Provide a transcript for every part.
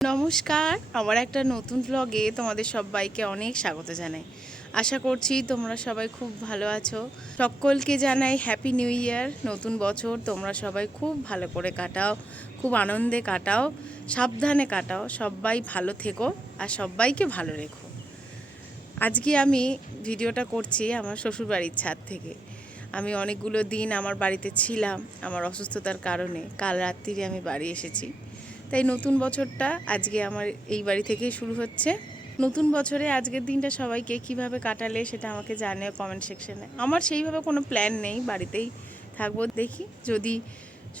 নমস্কার, আমার একটা নতুন ব্লগে তোমাদের সবাইকে অনেক স্বাগত জানাই। আশা করছি তোমরা সবাই খুব ভালো আছো। সকলকে জানাই হ্যাপি নিউ ইয়ার। নতুন বছর তোমরা সবাই খুব ভালো করে কাটাও, খুব আনন্দে কাটাও, সাবধানে কাটাও, সবাই ভালো থেকো আর সবাইকে ভালো রেখো। আজকে আমি ভিডিওটা করছি আমার শ্বশুরবাড়ির ছাদ থেকে। আমি অনেকগুলো দিন আমার বাড়িতে ছিলাম আমার অসুস্থতার কারণে। কাল রাত্রিরে আমি বাড়ি এসেছি, তাই নতুন বছরটা আজকে আমার এই বাড়ি থেকেই শুরু হচ্ছে। নতুন বছরে আজকের দিনটা সবাইকে কিভাবে কাটালে সেটা আমাকে জানিও কমেন্ট সেকশনে। আমার সেইভাবে কোনো প্ল্যান নেই, বাড়িতেই থাকবো। দেখি যদি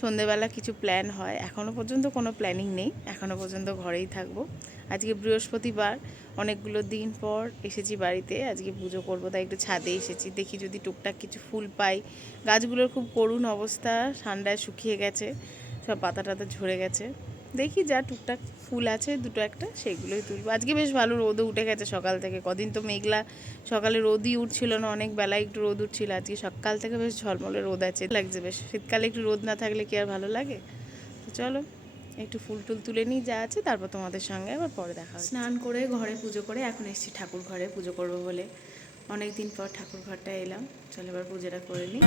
সন্ধেবেলা কিছু প্ল্যান হয়। এখনও পর্যন্ত কোনো প্ল্যানিং নেই, এখনও পর্যন্ত ঘরেই থাকবো। আজকে বৃহস্পতিবার, অনেকগুলো দিন পর এসেছি বাড়িতে। আজকে পুজো করবো, তাই একটু ছাদে এসেছি। দেখি যদি টুকটাক কিছু ফুল পাই। গাছগুলোর খুব করুণ অবস্থা, ঠান্ডায় শুকিয়ে গেছে, সব পাতা টাতা ঝরে গেছে। দেখি যা টুকটাক ফুল আছে দুটো একটা, সেগুলোই তুলবো। আজকে বেশ ভালো রোদও উঠে গেছে সকাল থেকে। কদিন তো মেঘলা, সকালে রোদই উঠছিল না, অনেক বেলায় একটু রোদ উঠছিল। আজকে সকাল থেকে বেশ ঝলমলে রোদ আছে, লাগছে বেশ। শীতকালে একটু রোদ না থাকলে কি আর ভালো লাগে? তো চলো একটু ফুল টুল তুলে নিই যা আছে, তারপর তোমাদের সঙ্গে আবার পরে দেখা হবে। স্নান করে ঘরে পুজো করে এখন এসেছি ঠাকুর ঘরে পুজো করবো বলে। অনেক দিন পর ঠাকুর ঘরটা এলাম। চলো এবার পুজোটা করে নিই।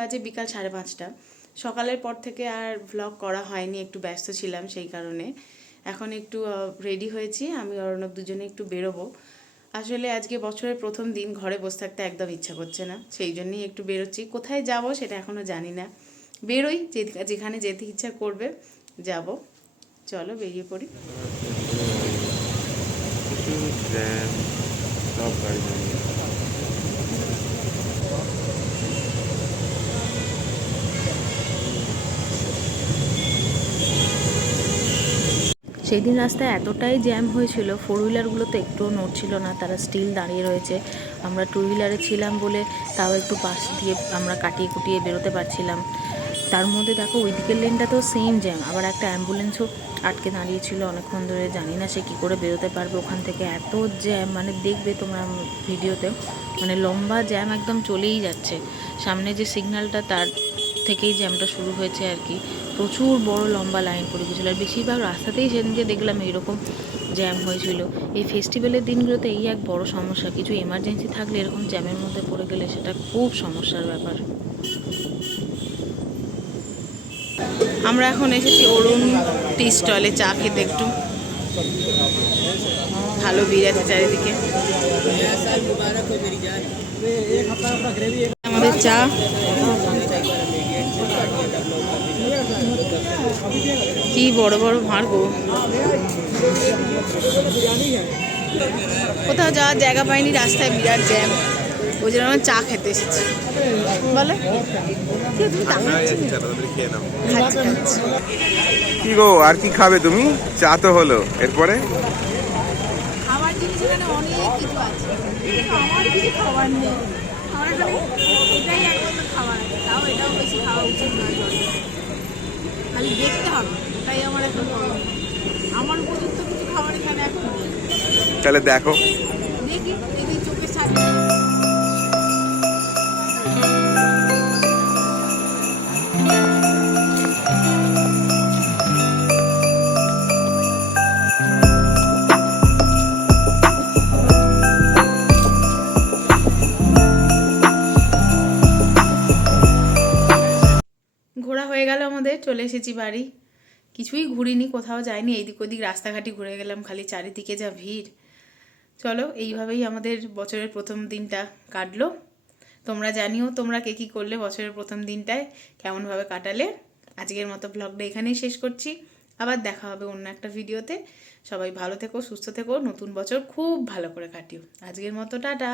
বাজে বিকাল 5:30। সকালের পর থেকে আর ভ্লগ করা হয়নি, একটু ব্যস্ত ছিলাম সেই কারণে। এখন একটু রেডি হয়েছি, আমি অর্ণব দুজনে একটু বেরোবো। আসলে আজকে বছরের প্রথম দিন, ঘরে বসে থাকতে একদম ইচ্ছা করছে না, সেই জন্যই একটু বেরোচ্ছি। কোথায় যাব সেটা এখনও জানি না, বেরোই, যেখানে যেতে ইচ্ছা করবে যাব। চলো বেরিয়ে পড়ি। সেই দিন রাস্তায় এতটাই জ্যাম হয়েছিল, ফোর হুইলারগুলো তো একটুও নড়ছিল না, তারা স্টিল দাঁড়িয়ে রয়েছে। আমরা টু হুইলারে ছিলাম বলে তাও একটু পাশ দিয়ে আমরা কাটিয়ে কুটিয়ে বেরোতে পারছিলাম। তার মধ্যে দেখো ওই দিকের লেনটাতেও সেম জ্যাম, আবার একটা অ্যাম্বুলেন্সও আটকে দাঁড়িয়েছিল অনেকক্ষণ ধরে। জানি না সে কী করে বেরোতে পারবে ওখান থেকে, এত জ্যাম। মানে দেখবে তোমরা ভিডিওতে, মানে লম্বা জ্যাম একদম চলেই যাচ্ছে। সামনে যে সিগন্যালটা তার থেকেই জ্যামটা শুরু হয়েছে আর কি। প্রচুর বড় লম্বা লাইন পড়ে গেছিলো, আর বেশিরভাগ রাস্তাতেই সেদিনকে দেখলাম এরকম জ্যাম হয়েছিল। এই ফেস্টিভ্যালের দিনগুলোতে এই এক বড় সমস্যা, কিছু এমার্জেন্সি থাকলে এরকম জ্যামের মধ্যে পড়ে গেলে সেটা খুব সমস্যার ব্যাপার। আমরা এখন এসেছি অরুণ টি স্টলে চা খেতে। একটু ভালো বিরিয়ানি চারিদিকে। আমাদের চা কি বড় বড় ভাঁড় গো। কোথাও যাওয়ার জায়গা পাইনি, রাস্তায় বিরাট জ্যাম, ওই জন্য আমরা চা খেতে এসেছি। বলো কি গো, আর কি খাবে তুমি? চা তো হলো, এরপরে খাবার জিনিস এখানে অনেক কিছু আছে, আমার কিছু খাবার নেই। আমার এখানে এটাই একমাত্র খাবার আছে, তাও এটাও বেশি খাওয়া উচিত নয়, খালি দেখতে হবে, তাই আমার এখন আমার উপযুক্ত কিছু খাবার এখানে এখন তাহলে দেখো। দেখি দেখি চোখের সামনে। ঘোরা হয়ে গেল আমাদের, চলে এসেছি বাড়ি। কিছুই ঘুরিনি, কোথাও যাইনি, এইদিক ওদিক রাস্তাঘাটি ঘুরে গেলাম, খালি চারিদিকে যা ভিড়। চলো এইভাবেই আমাদের বছরের প্রথম দিনটা কাটলো। তোমরা জানিও তোমরা কে কী করলে বছরের প্রথম দিনটায়, কেমনভাবে কাটালে। আজকের মতো ব্লগটা এখানেই শেষ করছি, আবার দেখা হবে অন্য একটা ভিডিওতে। সবাই ভালো থেকো, সুস্থ থেকো, নতুন বছর খুব ভালো করে কাটিও। আজকের মতো টাটা।